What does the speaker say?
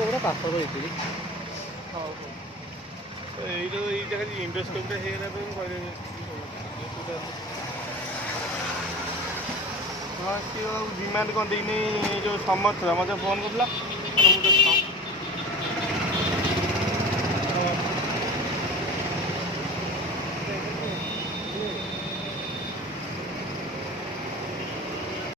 ଗୋଟେ ପାର୍ସଲ ଦେଇଥିଲି। ହଉ ହଉ ଏଇଟା ଖାଲି ଇଣ୍ଡୋସ୍କୋପ୍ଟା ହେଇଗଲା ପରେ ମୁଁ କହିଦେବି। ହଁ ସିଏ ଆଉ ଡିମାଣ୍ଡ କ'ଣ ଦେଇନି ଯେଉଁ ସମସ୍ତ ମୋତେ ଫୋନ୍ କରିଥିଲା ମୁଁ